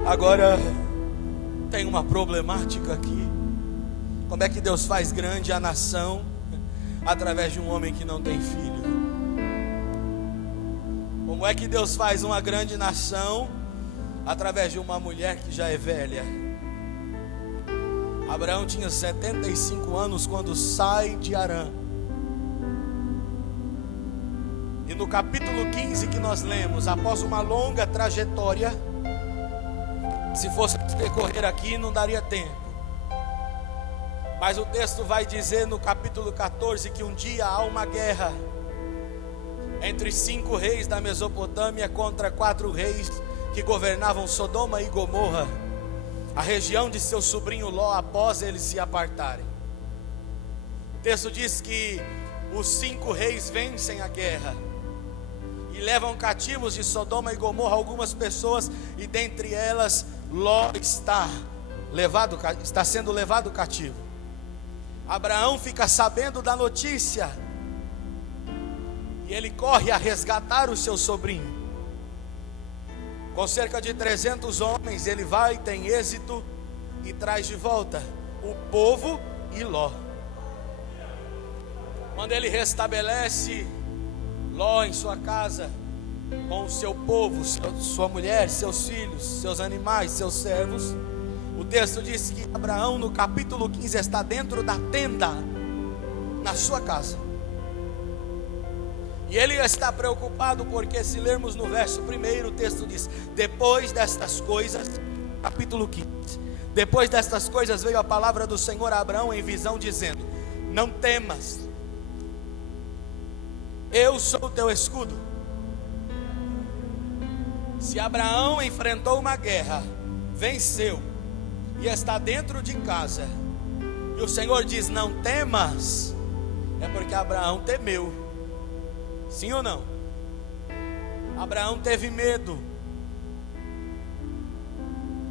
Agora tem uma problemática aqui. Como é que Deus faz grande a nação através de um homem que não tem filho? Como é que Deus faz uma grande nação através de uma mulher que já é velha? Abraão tinha 75 anos quando sai de Harã. E no capítulo 15 que nós lemos, após uma longa trajetória, se fosse percorrer aqui não daria tempo. Mas o texto vai dizer no capítulo 14 que um dia há uma guerra entre 5 reis da Mesopotâmia contra 4 reis que governavam Sodoma e Gomorra, a região de seu sobrinho Ló, após eles se apartarem. O texto diz que os 5 reis vencem a guerra e levam cativos de Sodoma e Gomorra algumas pessoas, e dentre elas Ló está. está sendo levado cativo. Abraão fica sabendo da notícia e ele corre a resgatar o seu sobrinho. Com cerca de 300 homens, ele vai, tem êxito e traz de volta o povo e Ló. Quando ele restabelece Ló em sua casa, com o seu povo, sua mulher, seus filhos, seus animais, seus servos, o texto diz que Abraão, no capítulo 15, está dentro da tenda, na sua casa. E ele está preocupado porque, se lermos no verso 1, o texto diz: depois destas coisas, capítulo 15, depois destas coisas veio a palavra do Senhor a Abraão em visão, dizendo: não temas, eu sou o teu escudo. Se Abraão enfrentou uma guerra, venceu e está dentro de casa, e o Senhor diz: não temas, é porque Abraão temeu. Sim ou não? Abraão teve medo.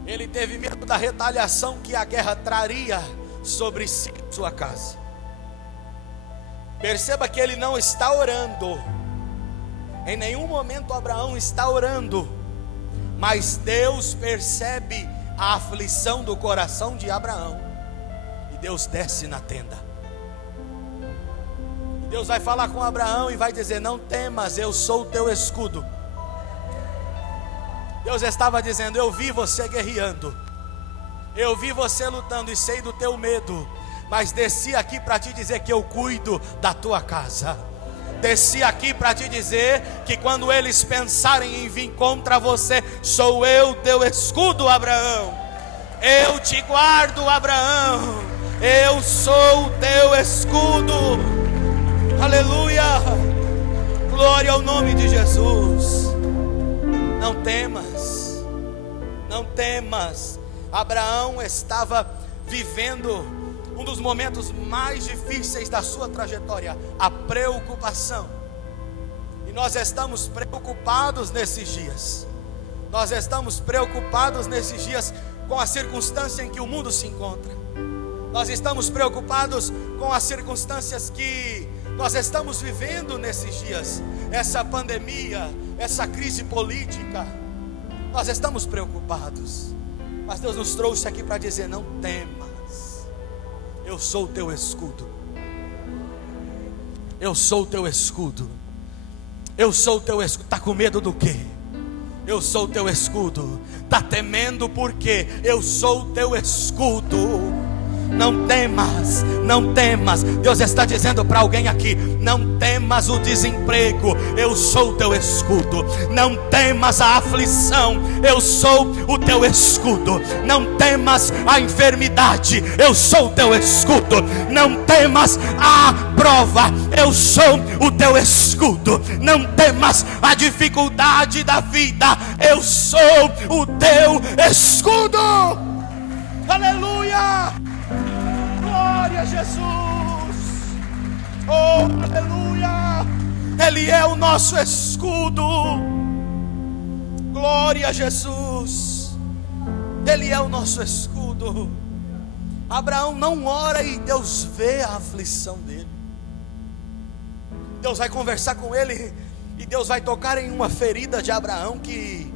Ele teve medo da retaliação que a guerra traria sobre si e sua casa. Perceba que ele não está orando. Em nenhum momento Abraão está orando. Mas Deus percebe a aflição do coração de Abraão. E Deus desce na tenda. Deus vai falar com Abraão e vai dizer: não temas, eu sou o teu escudo. Deus estava dizendo: eu vi você guerreando, eu vi você lutando e sei do teu medo, mas desci aqui para te dizer que eu cuido da tua casa. Desci aqui para te dizer que quando eles pensarem em vir contra você, sou eu teu escudo, Abraão. Eu te guardo, Abraão. Eu sou o teu escudo. Aleluia, glória ao nome de Jesus. Não temas, não temas. Abraão estava vivendo um dos momentos mais difíceis da sua trajetória, a preocupação. E nós estamos preocupados nesses dias. Nós estamos preocupados nesses dias com a circunstância em que o mundo se encontra. Nós estamos preocupados com as circunstâncias que nós estamos vivendo nesses dias, essa pandemia, essa crise política. Nós estamos preocupados, mas Deus nos trouxe aqui para dizer: não temas, eu sou o teu escudo. Eu sou o teu escudo. Eu sou o teu escudo. Está com medo do quê? Eu sou o teu escudo. Está temendo por quê? Eu sou o teu escudo. Não temas, não temas. Deus está dizendo para alguém aqui: não temas o desemprego, eu sou o teu escudo. Não temas a aflição, eu sou o teu escudo. Não temas a enfermidade, eu sou o teu escudo. Não temas a prova, eu sou o teu escudo. Não temas a dificuldade da vida, eu sou o teu escudo. Aleluia! Glória a Jesus. Oh, aleluia. Ele é o nosso escudo. Glória a Jesus. Ele é o nosso escudo. Abraão não ora e Deus vê a aflição dele. Deus vai conversar com ele e Deus vai tocar em uma ferida de Abraão que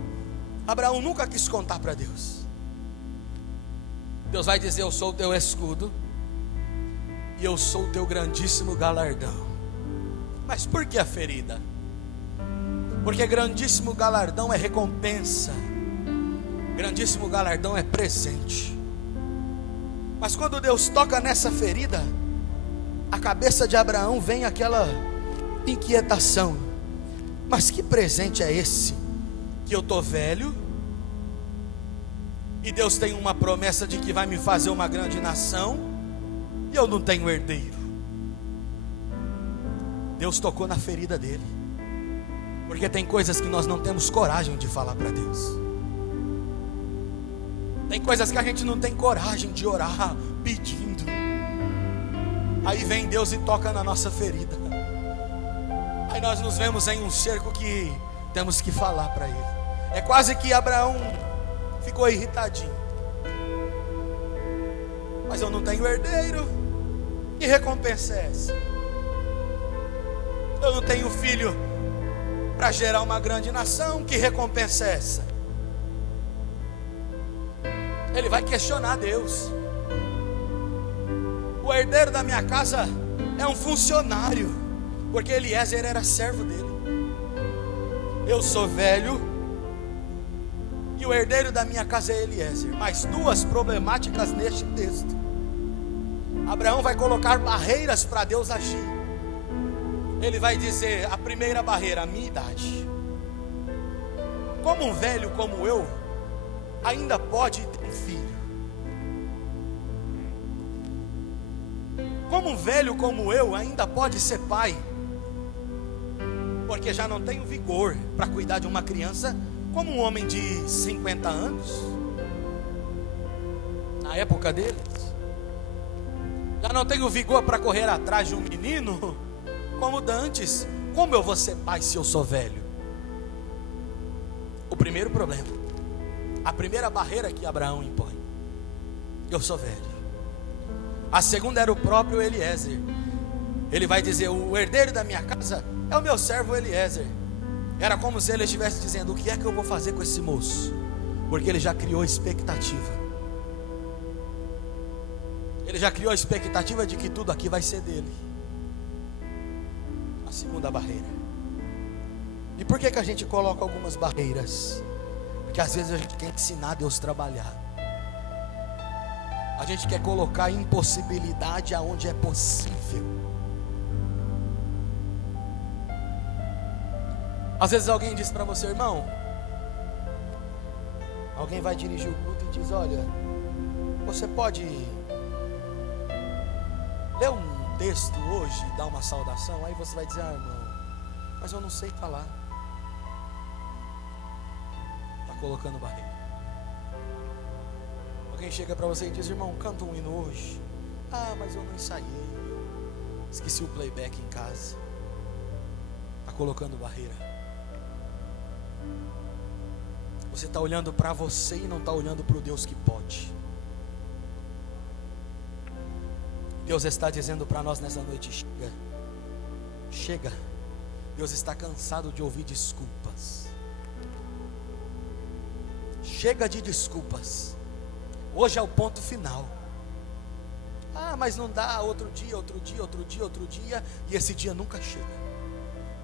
Abraão nunca quis contar para Deus. Deus vai dizer: eu sou o teu escudo e eu sou o teu grandíssimo galardão. Mas por que a ferida? Porque grandíssimo galardão é recompensa, grandíssimo galardão é presente. Mas quando Deus toca nessa ferida, a cabeça de Abraão vem aquela inquietação: mas que presente é esse? Que eu estou velho e Deus tem uma promessa de que vai me fazer uma grande nação e eu não tenho herdeiro. Deus tocou na ferida dele, porque tem coisas que nós não temos coragem de falar para Deus. Tem coisas que a gente não tem coragem de orar pedindo. Aí vem Deus e toca na nossa ferida. Aí nós nos vemos em um cerco que temos que falar para Ele. É quase que Abraão ficou irritadinho. Mas eu não tenho herdeiro. Que recompensa é essa? Eu não tenho filho para gerar uma grande nação. Que recompensa é essa? Ele vai questionar Deus. O herdeiro da minha casa é um funcionário, porque Eliezer era servo dele. Eu sou velho e o herdeiro da minha casa é Eliezer. Mas duas problemáticas neste texto. Abraão vai colocar barreiras para Deus agir. Ele vai dizer: a primeira barreira, a minha idade. Como um velho como eu ainda pode ter um filho? Como um velho como eu ainda pode ser pai? Porque já não tenho vigor para cuidar de uma criança como um homem de 50 anos, na época deles. Já não tenho vigor para correr atrás de um menino como dantes. Como eu vou ser pai se eu sou velho? O primeiro problema, a primeira barreira que Abraão impõe: eu sou velho. A segunda era o próprio Eliezer. Ele vai dizer: o herdeiro da minha casa é o meu servo Eliezer. Era como se ele estivesse dizendo: o que é que eu vou fazer com esse moço? Porque ele já criou expectativa. Ele já criou a expectativa de que tudo aqui vai ser dele. A segunda barreira. E por que a gente coloca algumas barreiras? Porque às vezes a gente quer ensinar Deus a trabalhar. A gente quer colocar impossibilidade aonde é possível. Às vezes alguém diz para você: irmão, alguém vai dirigir o culto e diz: olha, você pode ler um texto hoje, dar uma saudação? Aí você vai dizer: ah, irmão, mas eu não sei falar. Está colocando barreira. Alguém chega para você e diz: irmão, canta um hino hoje. Ah, mas eu não ensaiei, esqueci o playback em casa. Está colocando barreira. Você está olhando para você e não está olhando para o Deus que pode. Deus está dizendo para nós nessa noite: chega, chega. Deus está cansado de ouvir desculpas. Chega de desculpas. Hoje é o ponto final. Ah, mas não dá, outro dia, outro dia, outro dia, outro dia, e esse dia nunca chega.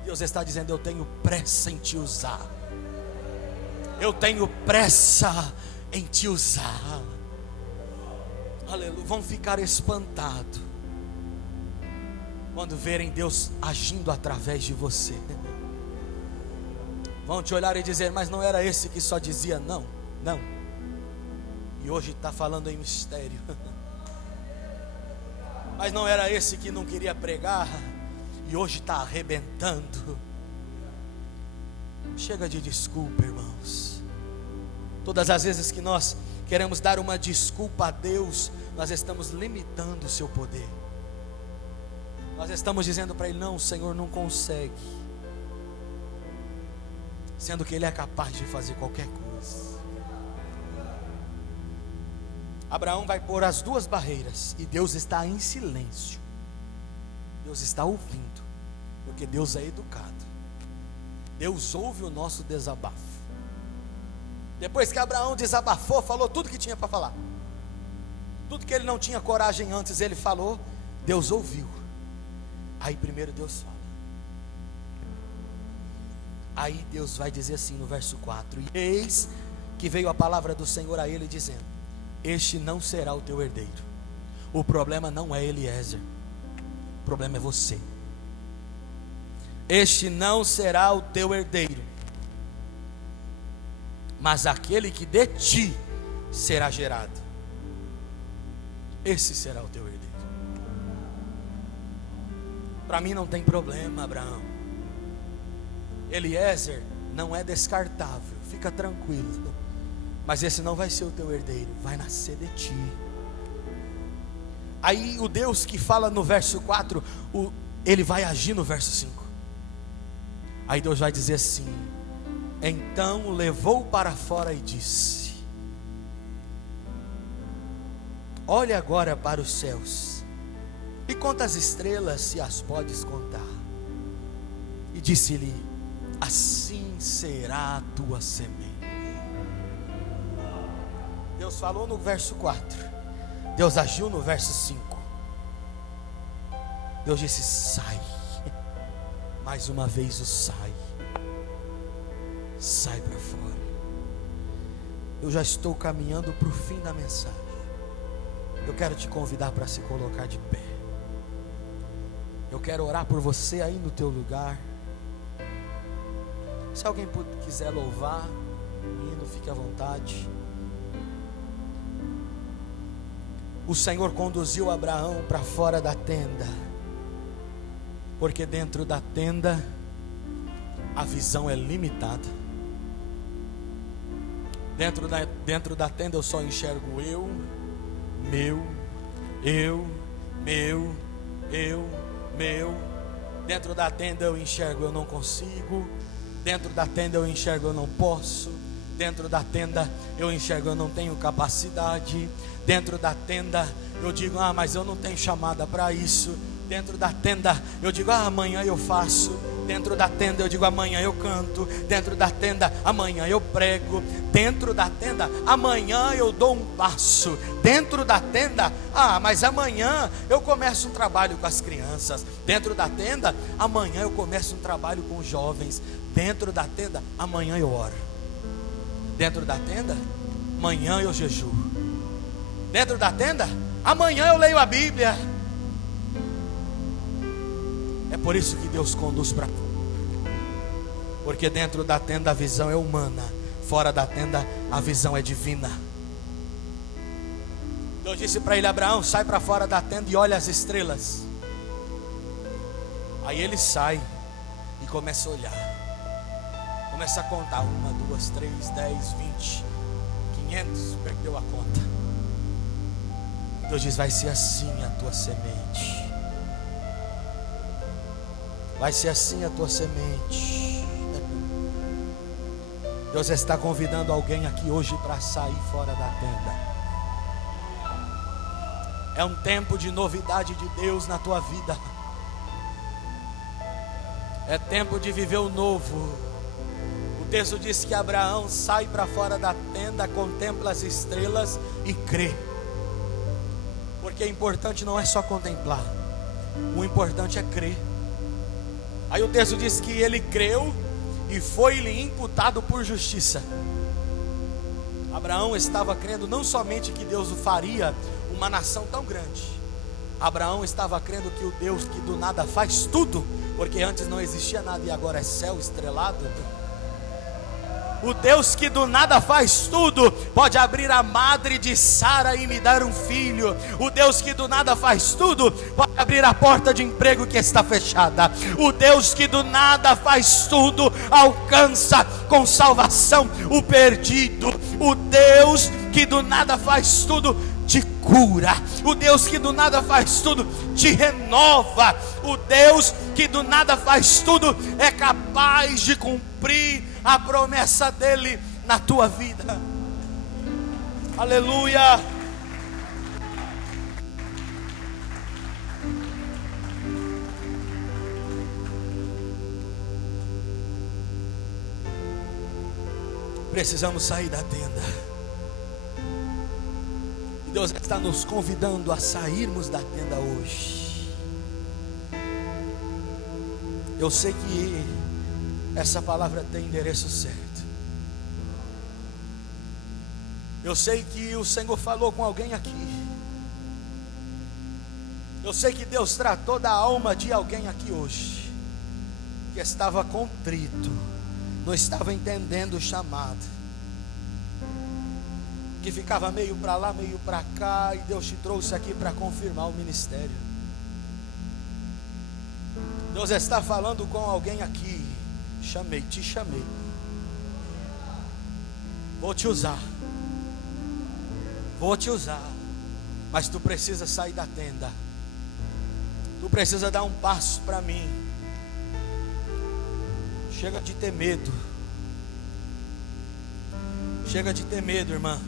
Deus está dizendo: eu tenho pressa em te usar. Eu tenho pressa em te usar. Aleluia. Vão ficar espantados quando verem Deus agindo através de você. Vão te olhar e dizer: mas não era esse que só dizia não, não, e hoje está falando em mistério. Mas não era esse que não queria pregar e hoje está arrebentando. Chega de desculpa, irmãos. Todas as vezes que nós queremos dar uma desculpa a Deus, nós estamos limitando o seu poder. Nós estamos dizendo para Ele: não, o Senhor não consegue, sendo que Ele é capaz de fazer qualquer coisa. Abraão vai pôr as duas barreiras e Deus está em silêncio. Deus está ouvindo, porque Deus é educado. Deus ouve o nosso desabafo. Depois que Abraão desabafou, falou tudo que tinha para falar, tudo que ele não tinha coragem antes, ele falou. Deus ouviu. Aí primeiro Deus fala. Aí Deus vai dizer assim no verso 4: e eis que veio a palavra do Senhor a ele dizendo: este não será o teu herdeiro. O problema não é Eliezer, o problema é você. Este não será o teu herdeiro, mas aquele que de ti será gerado, esse será o teu herdeiro. Para mim não tem problema, Abraão. Eliezer não é descartável, fica tranquilo. Mas esse não vai ser o teu herdeiro, vai nascer de ti. Aí o Deus que fala no verso 4, ele vai agir no verso 5. Aí Deus vai dizer assim: então o levou para fora e disse: olhe agora para os céus e conta as estrelas, se as podes contar. E disse-lhe: assim será a tua semente. Deus falou no verso 4, Deus agiu no verso 5. Deus disse: sai. Mais uma vez o sai. Sai para fora. Eu já estou caminhando para o fim da mensagem. Eu quero te convidar para se colocar de pé. Eu quero orar por você aí no teu lugar. Se alguém quiser louvar, menino, fique à vontade. O Senhor conduziu Abraão para fora da tenda, porque dentro da tenda a visão é limitada. Dentro da tenda eu só enxergo eu, meu. Dentro da tenda eu enxergo eu não consigo. Dentro da tenda eu enxergo eu não posso. Dentro da tenda eu enxergo eu não tenho capacidade. Dentro da tenda eu digo: mas eu não tenho chamada para isso. Dentro da tenda eu digo: amanhã eu faço. Dentro da tenda eu digo: amanhã eu canto. Dentro da tenda amanhã eu prego. Dentro da tenda amanhã eu dou um passo. Dentro da tenda, mas amanhã eu começo um trabalho com as crianças. Dentro da tenda amanhã eu começo um trabalho com os jovens. Dentro da tenda amanhã eu oro. Dentro da tenda amanhã eu jejuo. Dentro da tenda amanhã eu leio a Bíblia. É por isso que Deus conduz para fora. Porque dentro da tenda a visão é humana, fora da tenda a visão é divina. Deus disse para ele: Abraão, sai para fora da tenda e olha as estrelas. Aí ele sai e começa a olhar. Começa a contar: 1, 2, 3, 10, 20, 500, perdeu a conta. Deus diz: vai ser assim a tua semente. Vai ser assim a tua semente. Deus está convidando alguém aqui hoje para sair fora da tenda. É um tempo de novidade de Deus na tua vida. É tempo de viver o novo. O texto diz que Abraão sai para fora da tenda, contempla as estrelas e crê. Porque o importante não é só contemplar, o importante é crer. Aí o texto diz que ele creu e foi-lhe imputado por justiça. Abraão estava crendo não somente que Deus faria uma nação tão grande. Abraão estava crendo que o Deus que do nada faz tudo, porque antes não existia nada e agora é céu estrelado. O Deus que do nada faz tudo, pode abrir a madre de Sara e me dar um filho. O Deus que do nada faz tudo, pode abrir a porta de emprego que está fechada. O Deus que do nada faz tudo, alcança com salvação o perdido. O Deus que do nada faz tudo, te cura. O Deus que do nada faz tudo, te renova. O Deus que do nada faz tudo, é capaz de cumprir a promessa dele na tua vida. Aleluia. Precisamos sair da tenda. E Deus está nos convidando a sairmos da tenda hoje. Eu sei que essa palavra tem endereço certo. Eu sei que o Senhor falou com alguém aqui. Eu sei que Deus tratou da alma de alguém aqui hoje, que estava contrito, não estava entendendo o chamado, que ficava meio para lá, meio para cá, e Deus te trouxe aqui para confirmar o ministério. Deus está falando com alguém aqui. Te chamei. Vou te usar. Mas tu precisa sair da tenda. Tu precisa dar um passo para mim. Chega de ter medo. Chega de ter medo, irmã.